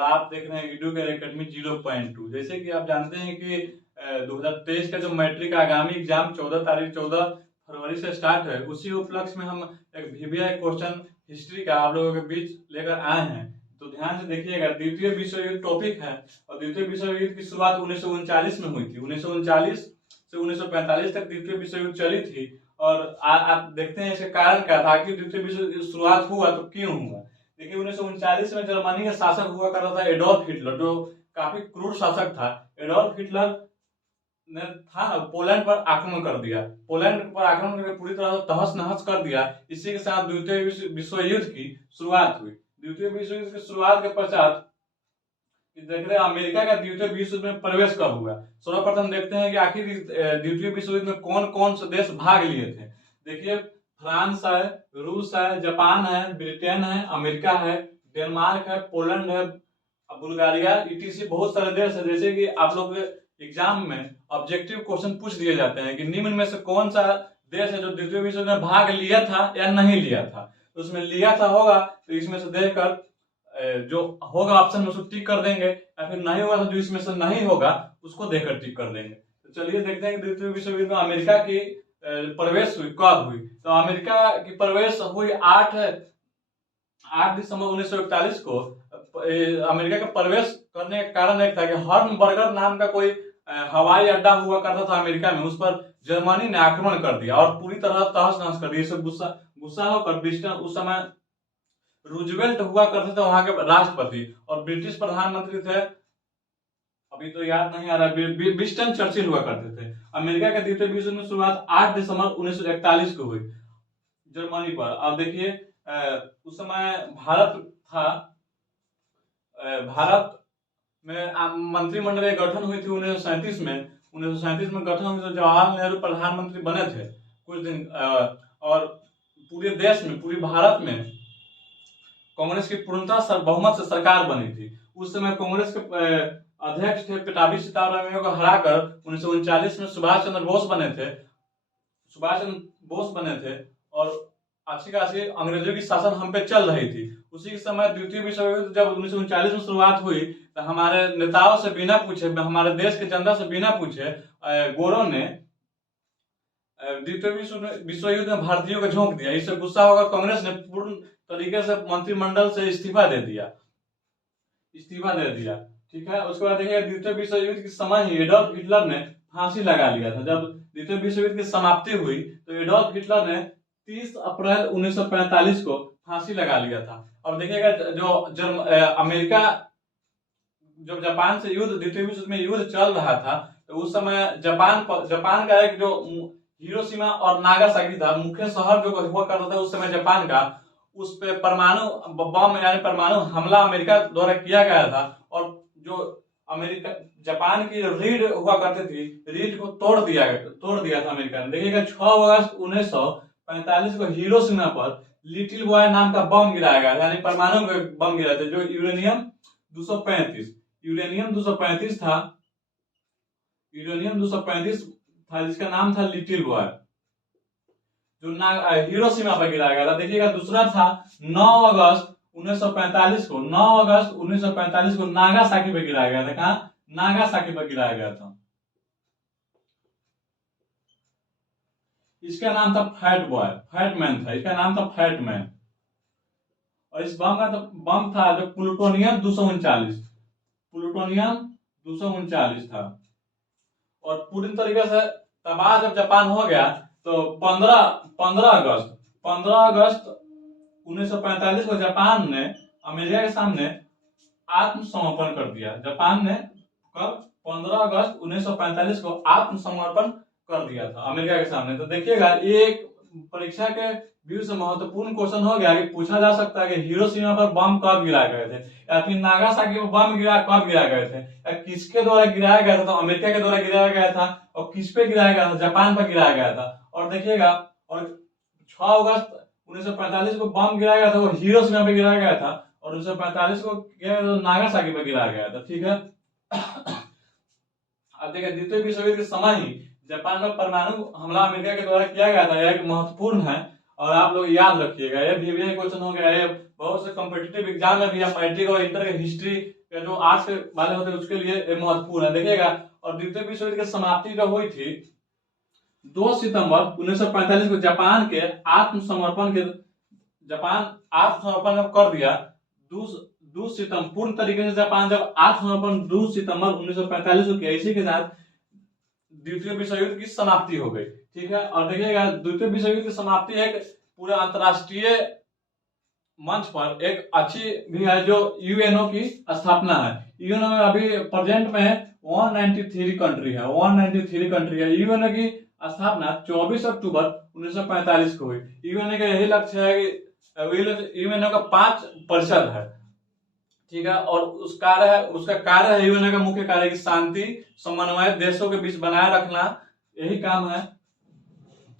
और आप देख रहे हैं वीडियो के एकेडमी 0.2। जैसे कि आप जानते हैं कि 2023 का जो मैट्रिक आगामी एग्जाम 14 फरवरी से स्टार्ट है, उसी उपलक्ष्य में हम एक VBI क्वेश्चन हिस्ट्री का आप लोगों के बीच लेकर आए हैं। तो ध्यान से देखिएगा, द्वितीय विश्व युद्ध टॉपिक है और द्वितीय विश्व युद्ध की शुरुआत 1939 में हुई थी। 1939 से 1945 तक द्वितीय विश्व युद्ध चली थी। और आप देखते हैं इसका कारण क्या था कि द्वितीय विश्व युद्ध शुरुआत हुआ तो क्यों हुआ। देखिए 1939 में जर्मनी का शासक हुआ करता था एडोल्फ हिटलर, जो काफी क्रूर शासक था। एडोल्फ हिटलर ने था पोलैंड पर आक्रमण कर दिया, पोलैंड पर आक्रमण करके पूरी तरह से तहस नहस कर दिया। इसी के साथ द्वितीय विश्व युद्ध की शुरुआत हुई। द्वितीय विश्व युद्ध की शुरुआत के पश्चात देख रहे हैं अमेरिका का द्वितीय विश्व युद्ध में प्रवेश कब हुआ। सर्वप्रथम देखते हैं कि आखिर द्वितीय विश्व युद्ध में कौन कौन से देश भाग लिए थे। देखिए फ्रांस है, रूस है, जापान है, ब्रिटेन है, अमेरिका है, डेनमार्क है, पोलैंड है, बुल्गारिया, ईटीसी बहुत सारे देश है। जैसे कि आप लोग एग्जाम में ऑब्जेक्टिव क्वेश्चन पूछ दिए जाते हैं कि निम्न में से कौन सा देश है जो द्वितीय विश्व युद्ध में भाग लिया था या नहीं लिया था। तो उसमें लिया था होगा तो इसमें से देखकर जो होगा ऑप्शन में उसको टिक कर देंगे, या फिर नहीं होगा तो जो इसमें से नहीं होगा उसको देखकर टिक कर देंगे। तो चलिए देखते हैं कि द्वितीय विश्व युद्ध में अमेरिका की प्रवेश हुई कब हुई। तो अमेरिका की प्रवेश हुई 8 दिसंबर 1941 को। अमेरिका का प्रवेश करने का कारण एक था कि हर्नबर्गर नाम का कोई हवाई अड्डा हुआ करता था अमेरिका में, उस पर जर्मनी ने आक्रमण कर दिया और पूरी तरह तहस नहस कर दिया। इससे गुस्सा होकर ब्रिटेन, उस समय रूजवेल्ट हुआ करते थे वहां के राष्ट्रपति, और ब्रिटिश प्रधानमंत्री थे, अभी तो याद नहीं आ रहा, विंस्टन चर्चिल हुआ करते थे। अमेरिका के द्वितीय विश्व युद्ध की शुरुआत 8 दिसंबर 1941 को हुई जर्मनी पर। अब देखिए उस समय भारत था, भारत में मंत्रिमंडल की गठन हुई थी 1937 में। 1937 में गठन हुई तो जवाहरलाल नेहरू प्रधानमंत्री बने थे कुछ दिन, और पूरे देश में, पूरे भारत में कांग्रेस की पूर्णतः बहुमत से सरकार बनी थी। उस समय कांग्रेस के अध्यक्ष थे पट्टाभी सीतारामैया को हराकर 1939 में सुभाष चंद्र बोस बने थे और अच्छी खासी अंग्रेजों की शासन हम पे चल रही थी। उसी समय द्वितीय विश्व युद्ध जब 1939 में शुरुआत हुई तो हमारे नेताओं से बिना पूछे, हमारे देश के जनता से बिना पूछे गोरों ने द्वितीय विश्व युद्ध में भारतीयों को झोंक दिया। इससे गुस्सा होकर कांग्रेस ने पूर्ण तरीके से मंत्रिमंडल से इस्तीफा दे दिया। ठीक है, उसके बाद देखिए द्वितीय विश्व युद्ध के समय ही एडोल्फ हिटलर ने फांसी लगा लिया था। जब द्वितीय विश्व युद्ध की समाप्ति हुई तो एडोल्फ हिटलर ने 30 अप्रैल 1945 को फांसी लगा लिया था। और देखिएगा जो अमेरिका जब जापान से युद्ध, द्वितीय विश्व में युद्ध चल रहा था, तो उस समय जापान का एक जो हिरोशिमा और नागासाकी था, मुख्य शहर जो हुआ करता था उस समय जापान का, उस पे परमाणु बम यानी परमाणु हमला अमेरिका द्वारा किया गया था। और जो अमेरिका जापान की रीढ़ हुआ करती थी, रीढ़ को तोड़ दिया था अमेरिका ने। देखिएगा 6 अगस्त 1945 को हिरोशिमा पर लिटिल बॉय नाम का बम गिराया गया, यानी परमाणु बम गिरा था, जो यूरेनियम 235 था, जिसका नाम था लिटिल बॉय, जो हिरोशिमा पर गिराया गया था। देखिएगा दूसरा था 9 अगस्त 1945 को नागासाकी पर गिराया गया था। कहाँ? नागासाकी पर गिराया गया था। इसका नाम था फैटमैन था, इसका नाम था फैटमैन। और इस बम का तो बम था जो प्लूटोनियम 239 था। और पूरी तरीके से तबाह जब जापान हो गया तो 15 अगस्त 1945 को जापान ने अमेरिका के सामने आत्मसमर्पण कर दिया। जापान ने कब? 15 अगस्त 1945 को आत्मसमर्पण कर दिया था अमेरिका के सामने। तो देखिएगा एक परीक्षा के व्यू से महत्वपूर्ण क्वेश्चन हो गया कि पूछा जा सकता है कि हिरोशिमा पर बम कब गिराए गए थे, या फिर नागासाकी पर बम कब गिराए गए थे, या किसके द्वारा गिराया गया था। तो अमेरिका के द्वारा गिराया गया था। और किस पे गिराया गया था? जापान पर गिराया गया था। और देखिएगा, और 6 अगस्त 1945 को बम गिराया गया था, वो हिरोशिमा पे गिराया गया था, और 1945 को नागासाकी पे गिराया गया था। ठीक है, अब देखिए द्वितीय विश्व युद्ध के समय ही जापान में परमाणु हमला अमेरिका के द्वारा किया गया था। यह महत्वपूर्ण है और आप लोग याद रखिएगा, ये भी क्वेश्चन हो गया है। बहुत से कॉम्पिटिटिव एग्जाम में भी मैट्रिक और इंटर के हिस्ट्री के जो आज के वाले होते हैं उसके लिए महत्वपूर्ण है। देखिएगा, और द्वितीय विश्व युद्ध की समाप्ति जो हुई थी 2 सितंबर 1945 को जापान जब कर दिया। 2 सितंबर पूर्ण तरीके से जापान जब आत्मसमर्पण 2 सितंबर 1945 को किया, इसी के साथ द्वितीय विश्व युद्ध की समाप्ति हो गई। ठीक है, और देखिएगा द्वितीय विश्व युद्ध की समाप्ति एक पूरे अंतरराष्ट्रीय मंच पर एक अच्छी भी है, जो यूएनओ की स्थापना है। यूएनओ में अभी प्रेजेंट में 193 कंट्री है, 193 कंट्री है। यूएनओ की स्थापना 24 अक्टूबर 1945 को हुई। यूएनओ का यही लक्ष्य है कि यूएनओ का 5 परिषद है। ठीक है, और उसका कार्य है, यूएनओ का मुख्य कार्य है कि शांति समन्वय देशों के बीच बनाए रखना, यही काम है।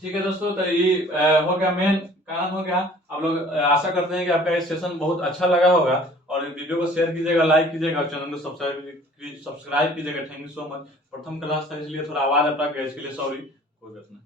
ठीक है दोस्तों, तो ये हो गया, मेन कारण हो गया। आप लोग आशा करते हैं कि आपका ये सेशन बहुत अच्छा लगा होगा, और वीडियो को शेयर कीजिएगा, लाइक कीजिएगा, चैनल को सब्सक्राइब कीजिएगा। Thank you so much. प्रथम क्लास था इसलिए थोड़ा आवाज अटक गया, इसके लिए सॉरी, कोई बात नहीं।